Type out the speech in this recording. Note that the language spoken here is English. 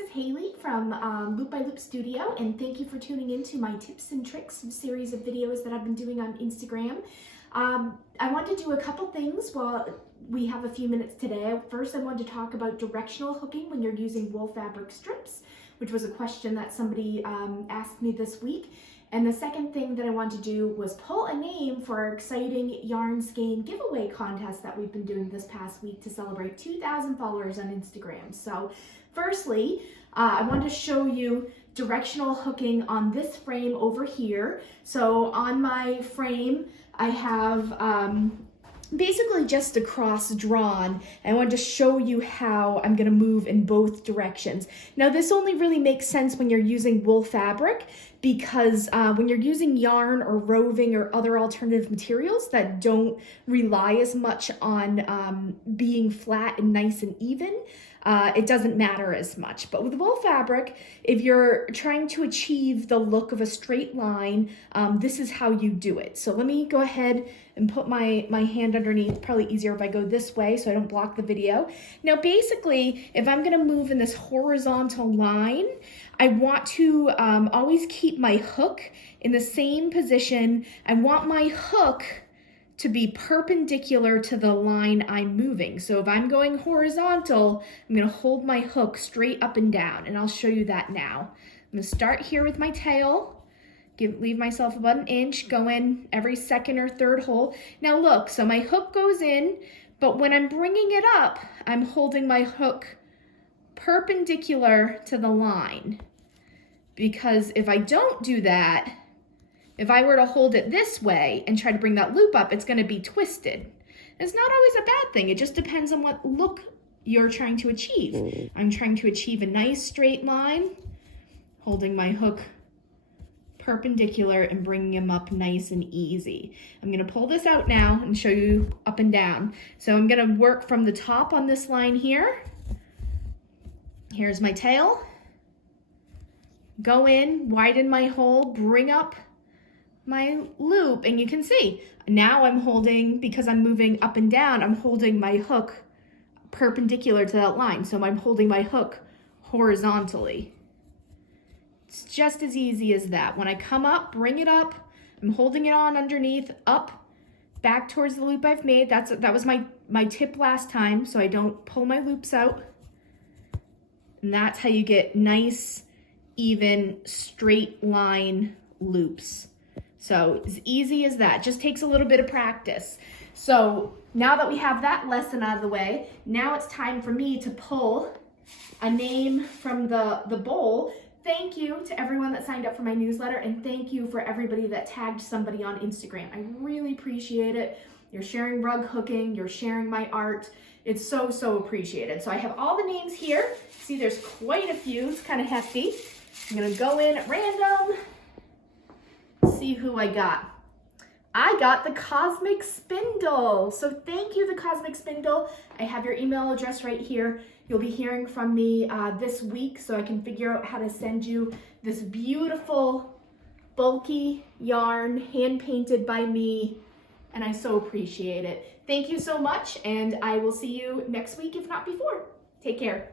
this is Haley from Loop by Loop Studio, and thank you for tuning in to my tips and tricks series of videos that I've been doing on Instagram. I want to do a couple things while we have a few minutes today. First, I wanted to talk about directional hooking when you're using wool fabric strips, which was a question that somebody asked me this week. And the second thing that I wanted to do was pull a name for our exciting yarn skein giveaway contest that we've been doing this past week to celebrate 2,000 followers on Instagram. So firstly, I wanted to show you directional hooking on this frame over here. So on my frame, I have basically just a cross drawn. I wanted to show you how I'm gonna move in both directions. Now this only really makes sense when you're using wool fabric, because when you're using yarn or roving or other alternative materials that don't rely as much on being flat and nice and even, it doesn't matter as much. But with wool fabric, if you're trying to achieve the look of a straight line, this is how you do it. So let me go ahead and put my hand underneath. Probably easier if I go this way so I don't block the video. Now basically, if I'm gonna move in this horizontal line, I want to always keep my hook in the same position. I want my hook to be perpendicular to the line I'm moving. So if I'm going horizontal, I'm gonna hold my hook straight up and down, and I'll show you that now. I'm gonna start here with my tail, leave myself about an inch, go in every second or third hole. Now look, so my hook goes in, but when I'm bringing it up, I'm holding my hook perpendicular to the line. Because if I don't do that, if I were to hold it this way and try to bring that loop up, it's gonna be twisted. It's not always a bad thing. It just depends on what look you're trying to achieve. I'm trying to achieve a nice straight line, holding my hook perpendicular and bringing him up nice and easy. I'm gonna pull this out now and show you up and down. So I'm gonna work from the top on this line here. Here's my tail. Go in, widen my hole, bring up my loop, and you can see now I'm holding, because I'm moving up and down, I'm holding my hook perpendicular to that line. So I'm holding my hook horizontally. It's just as easy as that. When I come up, bring it up, I'm holding it on underneath, up, back towards the loop I've made. That was my tip last time, so I don't pull my loops out. And that's how you get nice, even, straight line loops. So as easy as that, just takes a little bit of practice. So now that we have that lesson out of the way, now it's time for me to pull a name from the bowl. Thank you to everyone that signed up for my newsletter, and thank you for everybody that tagged somebody on Instagram. I really appreciate it. You're sharing rug hooking, you're sharing my art. It's so, so appreciated. So I have all the names here. See, there's quite a few, it's kind of hefty. I'm gonna go in at random, see who I got. I got the Cosmic Spindle. So thank you, the Cosmic Spindle. I have your email address right here. You'll be hearing from me this week so I can figure out how to send you this beautiful, bulky yarn, hand painted by me, and I so appreciate it. Thank you so much, and I will see you next week, if not before. Take care.